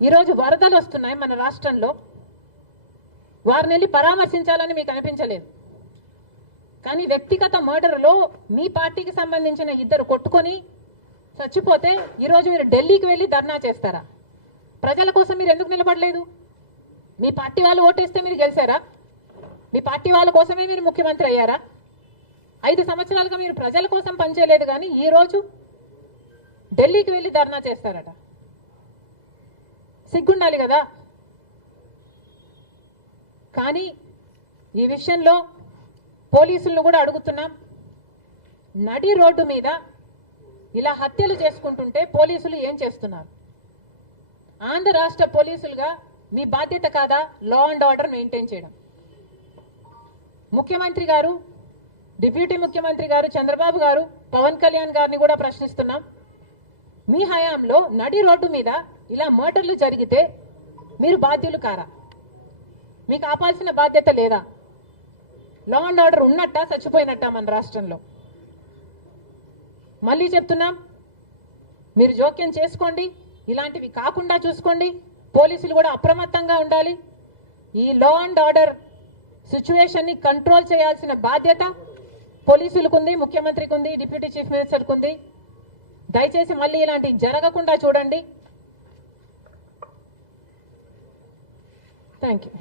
ఈరోజు వరదలు వస్తున్నాయి మన రాష్ట్రంలో, వారిని వెళ్ళి పరామర్శించాలని మీకు అనిపించలేదు. కానీ వ్యక్తిగత మర్డర్లో మీ పార్టీకి సంబంధించిన ఇద్దరు కొట్టుకొని చచ్చిపోతే ఈరోజు మీరు ఢిల్లీకి వెళ్ళి ధర్నా చేస్తారా? ప్రజల కోసం మీరు ఎందుకు నిలబడలేదు? మీ పార్టీ వాళ్ళు ఓటేస్తే మీరు గెలిచారా? మీ పార్టీ వాళ్ళ కోసమే మీరు ముఖ్యమంత్రి అయ్యారా? 5 సంవత్సరాలుగా మీరు ప్రజల కోసం పనిచేయలేదు, కానీ ఈరోజు ఢిల్లీకి వెళ్ళి ధర్నా చేస్తారట. సిగ్గుండాలి కదా. కానీ ఈ విషయంలో పోలీసులను కూడా అడుగుతున్నాం. నడి రోడ్డు మీద ఇలా హత్యలు చేసుకుంటుంటే పోలీసులు ఏం చేస్తున్నారు? ఆంధ్ర రాష్ట్ర పోలీసులుగా మీ బాధ్యత కాదా లా అండ్ ఆర్డర్ మెయింటైన్ చేయడం? ముఖ్యమంత్రి గారు, డిప్యూటీ ముఖ్యమంత్రి గారు చంద్రబాబు గారు, పవన్ కళ్యాణ్ గారిని కూడా ప్రశ్నిస్తున్నాం. మీ హయాంలో నడి రోడ్డు మీద ఇలా మర్డర్లు జరిగితే మీరు బాధ్యులు కారా? మీకు ఆపాల్సిన బాధ్యత లేదా? లా అండ్ ఆర్డర్ ఉన్నట్టా చచ్చిపోయినట్టా మన రాష్ట్రంలో? మళ్ళీ చెప్తున్నాం, మీరు జోక్యం చేసుకోండి, ఇలాంటివి కాకుండా చూసుకోండి. పోలీసులు కూడా అప్రమత్తంగా ఉండాలి. ఈ లా అండ్ ఆర్డర్ సిచ్యువేషన్ని కంట్రోల్ చేయాల్సిన బాధ్యత పోలీసులకు ఉంది, ముఖ్యమంత్రికి ఉంది, డిప్యూటీ చీఫ్ మినిస్టర్కి ఉంది. దయచేసి మళ్ళీ ఇలాంటివి జరగకుండా చూడండి. Thank you.